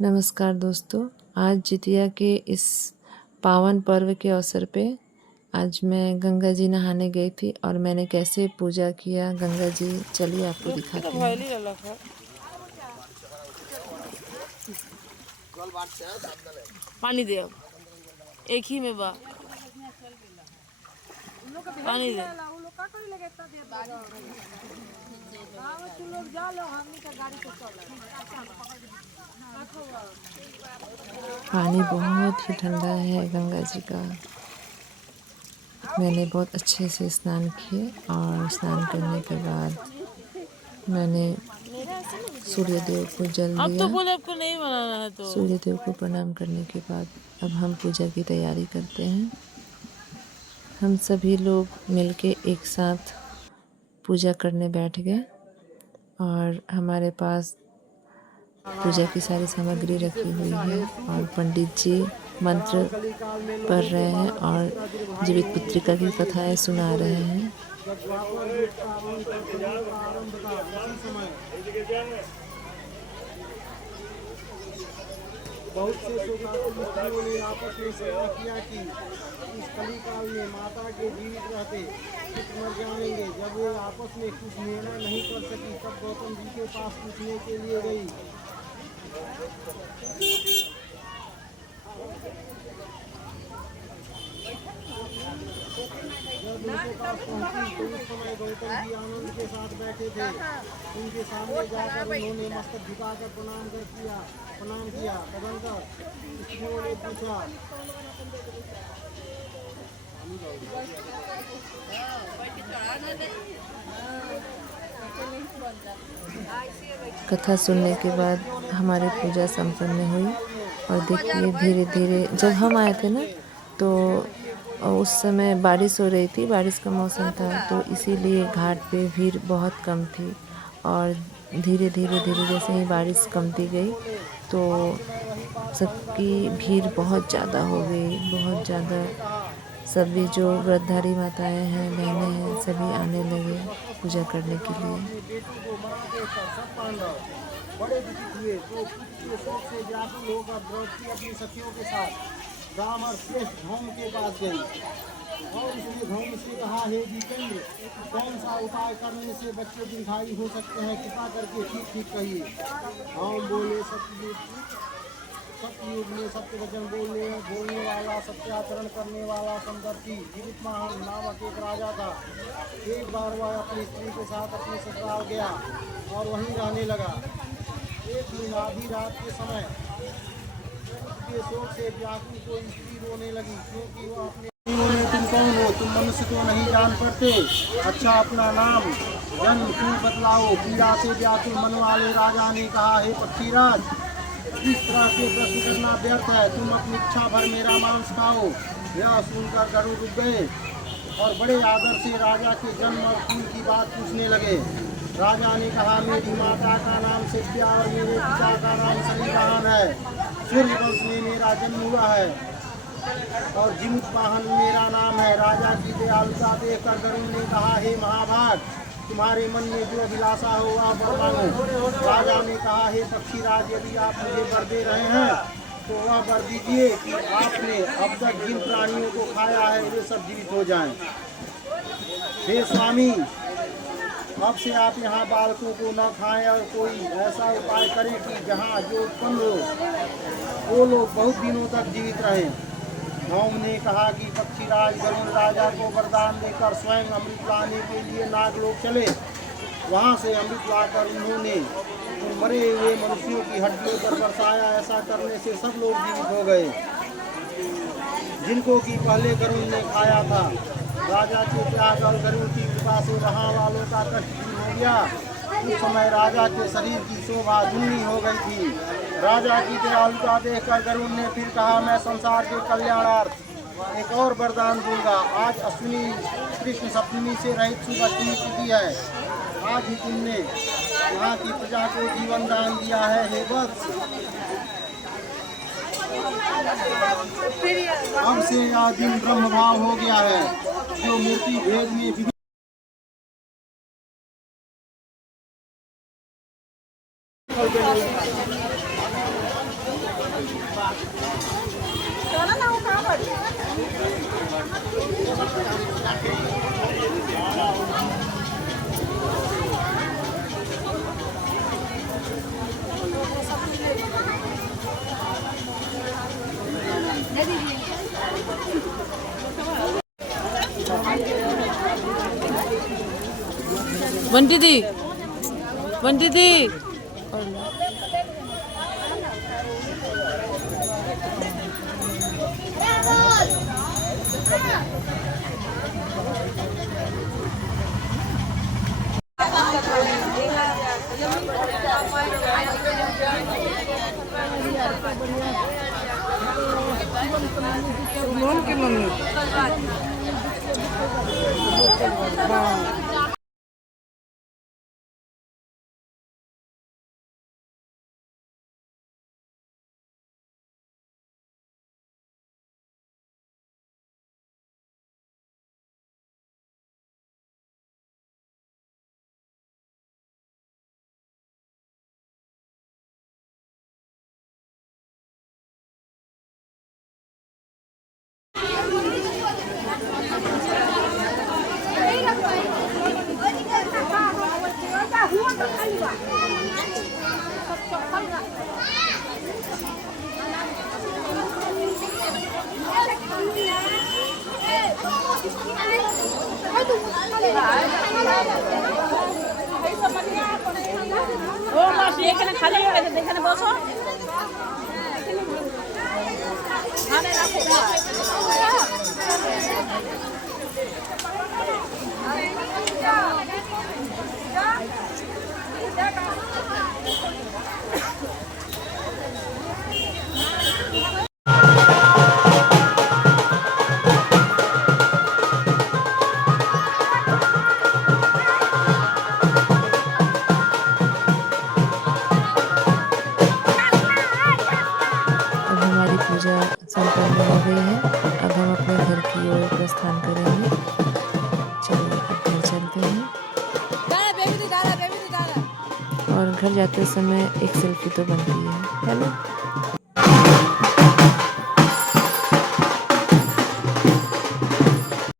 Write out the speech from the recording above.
नमस्कार दोस्तों, आज जितिया के इस पावन पर्व के अवसर पे आज मैं गंगा जी नहाने गई थी और मैंने कैसे पूजा किया गंगा जी, चलिए आपको दिखाती हूँ। पानी दे, अब एक ही में बा पानी दे। पानी बहुत ही ठंडा है गंगा जी का। मैंने बहुत अच्छे से स्नान किए और स्नान करने के बाद मैंने सूर्य देव को जल अब तो दिया। बोले आपको नहीं बनाना है तो सूर्य देव को प्रणाम करने के बाद अब हम पूजा की तैयारी करते हैं। हम सभी लोग मिलके एक साथ पूजा करने बैठ गए और हमारे पास पूजा की सारी सामग्री रखी हुई है और पंडित जी मंत्र पढ़ रहे हैं और जीवित पुत्रिका की कथाएं सुना रहे हैं। बहुत से शोकाकुल स्त्रियों ने आपस में सलाह किया कि इस कलिकाल में माता के जीवित रहते पुत्र मर जाएंगे। जब वे आपस में कुछ निर्णय नहीं कर सकी तब गौतम जी के पास पूछने के लिए गई। जब उनके पास पहुंची तो उस समय गौतम जी आनंद के साथ बैठे थे। उनके सामने जाकर उन्होंने मस्तक झुकाकर प्रणाम किया। तदंतर स्त्रियों ने पूछा, कथा सुनने के बाद हमारी पूजा संपन्न हुई और देखिए धीरे धीरे जब हम आए थे ना तो उस समय बारिश हो रही थी, बारिश का मौसम था, तो इसीलिए घाट पे भीड़ बहुत कम थी। और धीरे धीरे जैसे ही बारिश कमती गई तो सबकी भीड़ बहुत ज़्यादा हो गई, बहुत ज़्यादा। सभी जो व्रतधारी माताएं हैं, बहनें हैं, सभी आने लगे पूजा करने के लिए। बड़े दुखित हुए तो पुत्र शोक से व्याकुल होकर द्रौपदी अपनी सखियों के साथ ब्राह्मण श्रेष्ठ धौम के पास गई और उसने धौम से कहा, हे जितेंद्र, कौन सा उपाय करने से बच्चे दीर्घायु हो सकते हैं? कृपा करके ठीक कहिए। धौम बोले, सत्ययुग में सत्य वचन बोलने वाला, सत्याचरण करने वाला समदर्शी जीवित महान नामक एक राजा था। एक बार वह अपनी स्त्री के साथ अपने ससुराल गया और वहीं रहने लगा। एक दिन आधी रात के समय के शोक से व्याकुल कोई स्त्री रोने लगी, क्योंकि वह अपने तुम कौन हो? तुम मनुष्य को नहीं जान पड़ते? अच्छा, अपना नाम जन्म क्यों बतलाओ? पीड़ा से व्याकुल मन वाले राजा ने कहा, हे पक्षीराज, इस तरह के प्रश्न करना व्यर्थ है। तुम अपनी इच्छा भर मेरा मांस खाओ। यह सुनकर गरुड़ रुक गए और बड़े आदर से राजा के जन्म और कुल की बात पूछने लगे। राजा ने कहा, मेरी माता का नाम शिव्या और मेरे पिता का नाम सलीवाहन है। सूर्यवंश में मेरा जन्म हुआ है और जिमुतवाहन मेरा नाम है। राजा की दयालुता देखकर गरुड़ ने कहा, हे महाभाग, तुम्हारे मन में जो अभिलाषा हो वह वर मांगो। राजा ने कहा, हे पक्षीराज, यदि आप मुझे वर दे रहे हैं तो वह वर दीजिए कि आपने अब तक जिन प्राणियों को खाया है वे सब जीवित हो जाएं। हे स्वामी, अब से आप यहाँ बालकों को न खाएं और कोई ऐसा उपाय करें कि जहाँ जो उत्पन्न हो वो लोग बहुत दिनों तक जीवित रहें। धौम ने कहा कि पक्षीराज गरुड़ राजा को वरदान देकर स्वयं अमृत लाने के लिए नागलोक चले। वहाँ से अमृत लाकर उन्होंने मरे हुए मनुष्यों की हड्डियों पर बरसाया। ऐसा करने से सब लोग जीवित हो गए जिनको कि पहले गरुड़ ने खाया था। राजा के त्याग और गरुड़ की कृपा से वहाँ वालों का कष्ट दूर हो गया। उस समय राजा के शरीर की शोभा दुगनी हो गई थी। राजा की दयालुता देखकर गरुड़ ने फिर कहा, मैं संसार के कल्याणार्थ एक और वरदान दूंगा। आज अश्विनी कृष्ण सप्तमी से रहित शुभ अष्टमी तिथि है। आज ही तुमने यहाँ की प्रजा को जीवन दान दिया है। हे वत्स, अब से यह दिन ब्रह्म भाव हो गया है, जो मूर्ति भेद में बंटी दी, बंटी दी। ও মাসি এখানে খালি হয়ে গেছে, এখানে বসো। अब हमारी पूजा संपन्न हो गई है। अब हम अपने घर की ओर प्रस्थान करेंगे। चलिए अब घर चलते हैं। और घर जाते समय एक सेल्फी तो बनती है ना।